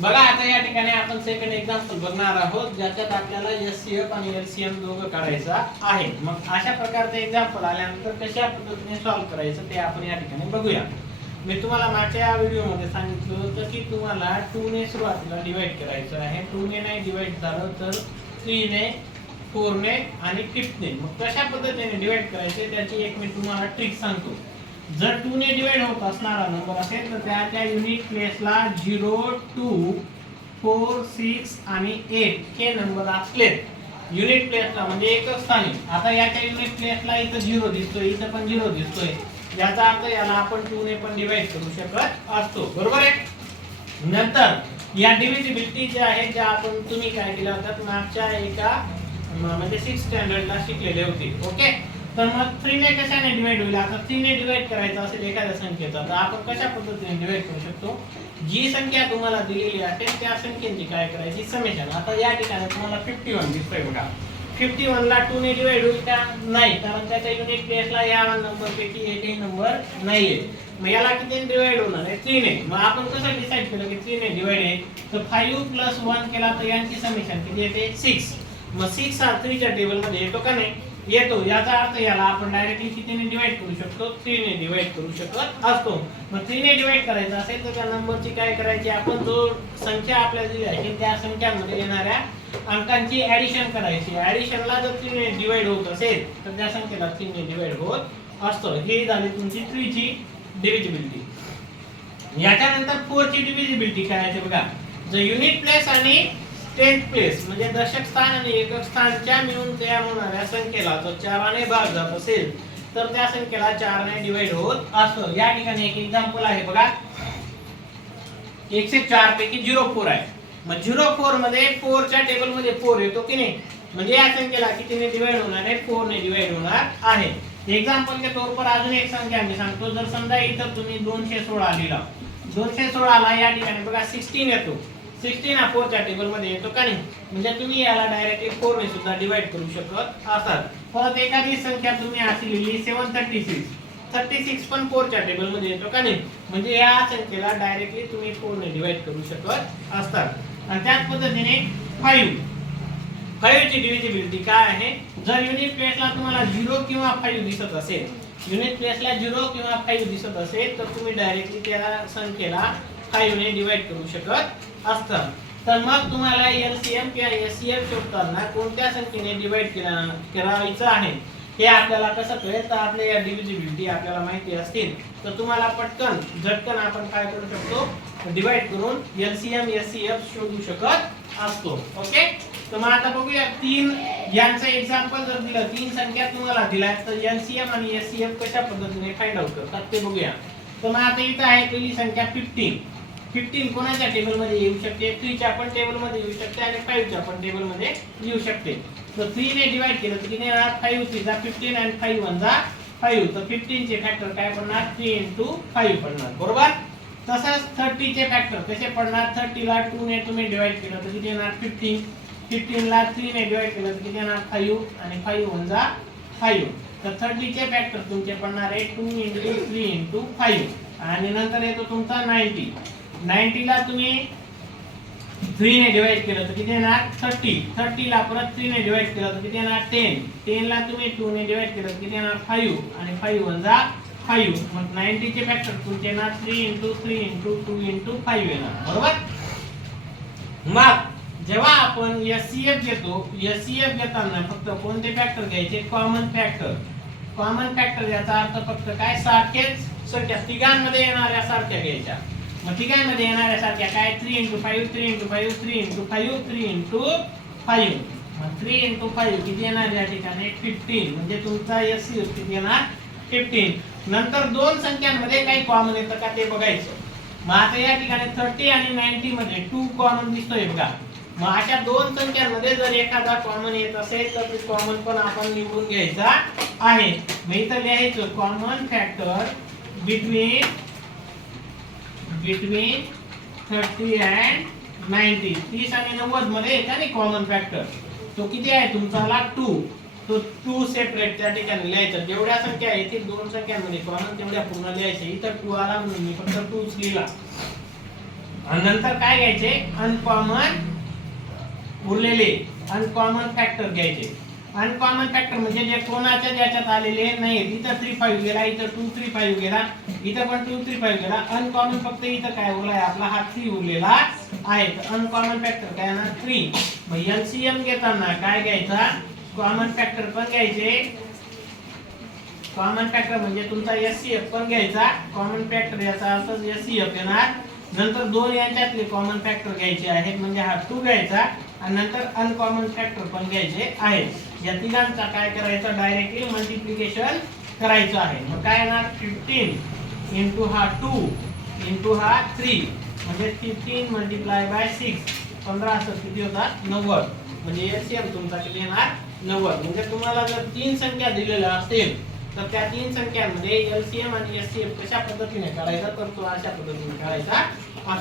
बघा आता या ठिकाणी आपण सेकंड एक्झाम्पल बघणार आहोत ज्याच्यात आपल्याला एस सी एफ आणि एल सी एम दोघं काढायचा आहे. मग अशा प्रकारचं एक्झाम्पल आल्यानंतर कशा पद्धतीने सॉल्व्ह करायचं ते आपण या ठिकाणी बघूया. मी तुम्हाला मागच्या व्हिडिओमध्ये सांगितलं होतं की तुम्हाला टू ने सुरुवातीला डिवाइड करायचं आहे. टू ने नाही डिवाइड झालं तर थ्री ने फोर ने आणि फिफ्थ ने. मग कशा पद्धतीने डिवाइड करायचे त्याची एक मी तुम्हाला ट्रिक सांगतो. जर टू ने डिवाइड होत असणारा नंबर असेल तर त्या त्या युनिट प्लेसला झिरो टू फोर सिक्स आणि एट हे नंबर असले. युनिट प्लेसला म्हणजे एकच स्थानी आता याच्या युनिट प्लेसला इथं झिरो दिसतोय इथं पण झिरो दिसतोय. याचा अर्थ याला आपण टू ने पण डिवाइड करू शकत असतो. बरोबर आहे? नंतर या डिव्हिजिबिलिटी ज्या आहेत ज्या आपण तुम्ही काय केल्या होत्या मागच्या एका म्हणजे सिक्स स्टँडर्डला शिकलेले होते. ओके तर मग थ्री ने कशाने डिवाइड होईल? आता थ्री ने डिवाइड करायचं असेल एखाद्या संख्येचा तर आपण कशा पद्धतीने डिवाइड करू शकतो? जी संख्या तुम्हाला दिलेली असेल त्या संख्येची काय करायची? समेशन आता या ठिकाणी तुम्हाला फिफ्टी वन दिसतोय बघा. फिफ्टी वन ला टू ने डिवाइड होईल का? नाही. कारण त्याच्या युनिट प्लेसला या नंबर पैकी एकही नंबर नाहीये. मग याला किती डिवाइड होणार आहे? थ्री ने. मग आपण कसं डिसाईड केलं की थ्री ने डिवाइड आहे? तर फाईव्ह प्लस वन केला तर यांची समेशन किती येते? सिक्स मग सिक्स हा थ्रीच्या टेबलमध्ये येतो का नाही? येतो. याचा अर्थ याला आपण डायरेक्टली कितीने डिवाइड करू शकतो? थ्री ने डिवाइड करू शकत असतो. मग थ्री ने डिवाइड करायचं असेल तर त्या नंबरची काय करायची? आपण जो संख्या आपल्याला दिली असेल त्या संख्यामध्ये येणाऱ्या अंकांची ऍडिशन करायची. ऍडिशनला जर थ्रीने डिवाइड होत असेल तर त्या संख्येला थ्री ने डिवाइड होत असतो. ही झाली तुमची थ्रीची डिव्हिजिबिलिटी याच्यानंतर फोर ची डिव्हिजिबिलिटी काय आहे बघा. जर युनिट प्लेस आणि टेन्थ प्लेस म्हणजे दशक स्थान आणि एकक स्थानच्या मिळून तयार होणाऱ्या संख्येला जर चाराने भाग जात असेल तर त्या संख्येला चारने डिवाइड होत असतो या ठिकाणी एक एक्झाम्पल आहे बघा. एकशे चार पैकी झिरो फोर आहे. मग झिरो फोरमध्ये फोरच्या टेबलमध्ये फोर येतो की नाही? म्हणजे या संख्येला कितीने डिवाइड होणार आहे? फोर ने डिवाइड होणार आहे. एक्झाम्पल के अजून एक संख्या मी सांगतो. जर समजा इथं तुम्ही दोनशे सोळा लिहिला. दोनशे सोळाला या ठिकाणी बघा सिक्स्टीन येतो. सिक्स्टीन हा फोरच्या टेबलमध्ये येतो का नाही? म्हणजे तुम्ही याला डायरेक्टली फोर ने सुद्धा डिवाइड करू शकत असाल. परत एखादी संख्या तुम्ही अशी लिहिली seven thirty six thirty six पण फोरच्या टेबलमध्ये येतो का नाही? म्हणजे या संख्येला डायरेक्टली तुम्ही फोर ने डिवाइड करू शकत असतात आणि त्याच पद्धतीने फाईव्ह फाईव्ह ची डिव्हिजिबिलिटी काय आहे? जर युनिट प्लेसला तुम्हाला झिरो किंवा फाईव्ह दिसत असेल युनिट प्लेसला झिरो किंवा फाईव्ह दिसत असेल तर तुम्ही डायरेक्टली त्या संख्येला फाईव्ह ने डिवाइड करू शकत असतात तर मग तुम्हाला एलसीएम किंवा एस सी एम शोधताना कोणत्या संख्येने डिवाइड करायचं आहे? हे आपल्याला कसं कळेल? तर आपल्या या डिव्हिजिबिलिटी आपल्याला माहिती असतील. तर तुम्हाला पटकन झटकन आपण काय करू शकतो? डिवाइड करून एलसीएम एफ शोधू शकत असतो. ओके? तर मग आता बघूया तीन यांचं एक्झाम्पल जर दिलं तीन संख्या तुम्हाला दिल्या तर एलसीएम आणि एस सी एफ कशा पद्धतीने फाइंड आउट करतात ते बघूया. तर मग आता इथं आहे पहिली संख्या फिफ्टीन फिफ्टीन कोणाच्या टेबलमध्ये येऊ शकते? थ्रीच्या पण टेबलमध्ये येऊ शकते आणि फाईव्हच्या पण टेबलमध्ये येऊ शकते. तर थ्री ने डिवाइड केलं तर किती येणार? फाईव्ह थ्रीचा फिफ्टीन आणि फाईव्ह वन जा फाईव्ह तर फिफ्टीन चे फॅक्टर काय पडणार? थ्री इंटू फाईव्ह पडणार. बरोबर? तसंच थर्टी चे फॅक्टर कसे पडणार? थर्टीला टूने टू ने तुम्ही डिवाइड केलं तर किती येणार? फिफ्टीन फिफ्टीन ला थ्री ने डिवाइड केलं तर किती येणार? फाईव्ह आणि फाईव्ह वन जा फाईव्ह तर थर्टीचे फॅक्टर तुमचे पडणार आहे two into three into five आणि नंतर येतो तुमचा नाईन्टी नाईन्टीला तुम्ही थ्री ने डिवाइड केलं तर किती येणार? थर्टी थर्टीला परत थ्री ने डिवाइड केलं तर किती येणार? टेन टेनला तुम्ही टू ने डिवाइड केलं तर किती येणार? फाईव्ह आणि फाईव्ह वन फाईव्ह मग नाईन्टीचे फॅक्टर तुमचे येणार? Three into three into two into five येणार. बरोबर? मग जेव्हा आपण एस सी एफ घेतो एस सी एफ घेताना फक्त कोणते फॅक्टर घ्यायचे? कॉमन फॅक्टर कॉमन फॅक्टर याचा अर्थ फक्त काय? सारखेच संख्या तिघांमध्ये येणाऱ्या सारख्या घ्यायच्या. मग तिघांमध्ये येणाऱ्या सारख्या. काय? Three into five three into five three into five three into five मग थ्री इंटू फाईव्ह किती येणार या ठिकाणी? फिफ्टीन म्हणजे तुमचा एस सी किती येणार? फिफ्टीन नंतर दोन संख्यांमध्ये काही कॉमन येतं का ते बघायचं. मग आता या ठिकाणी थर्टी आणि नाईन्टी मध्ये टू कॉमन दिसतोय बघा. मग अशा दोन संख्यांमध्ये जर एखादा कॉमन येत असेल तर ते कॉमन पण आपण निवडून घ्यायचा आहे. मग इथं लिहायचं common factor between between thirty and ninety तीस आणि नव्वदमध्ये येता का नाही कॉमन फॅक्टर तो किती आहे? तुमचा टू तो टू सेपरेट त्या ठिकाणी लिहायचा. जेवढ्या संख्या आहे ती दोन संख्यांमध्ये कॉमन तेवढ्या पूर्ण लिहायच्या. इथं टू आला म्हणून मी फक्त टूच लिहिला. आणि नंतर काय घ्यायचे? अनकॉमन उरलेले. अनकॉमन फॅक्टर घ्यायचे. अनकॉमन फॅक्टर म्हणजे जे कोणाच्या ज्याच्यात आलेले नाही इथं थ्री फाईव्ह गेला इथं टू थ्री फाईव्ह गेला इथं पण टू थ्री फाईव्ह गेला. अनकॉमन फक्त इथं काय उरलाय? आपला हा थ्री उरलेला आहे. अनकॉमन फॅक्टर काय ना थ्री मग एलसीएम घेताना काय घ्यायचा? कॉमन फॅक्टर पण घ्यायचे. कॉमन फॅक्टर म्हणजे तुमचा एससीएफ पण घ्यायचा. कॉमन फॅक्टर याचा अर्थ एससीएफ येणार. नंतर दोन यांच्यातले कॉमन फॅक्टर घ्यायचे आहेत म्हणजे हा टू घ्यायचा. आणि नंतर अनकॉमन फॅक्टर पण घ्यायचे आहेत. या तिघांचा काय करायचं? डायरेक्टली मल्टिप्लिकेशन करायचं आहे. मग काय येणार? फिफ्टीन इंटू हा टू इंटू हा थ्री म्हणजे फिफ्टीन मल्टिप्लाय बाय सिक्स पंधरा असं किती होतात? नव्वद. म्हणजे एलसीएम तुमचा किती येणार? नव्वद. म्हणजे तुम्हाला जर तीन संख्या दिलेल्या असतील तर त्या तीन संख्यांमध्ये एलसीएम आणि एससीएम कशा पद्धतीने काढायचा? तर तो अशा पद्धतीने काढायचा.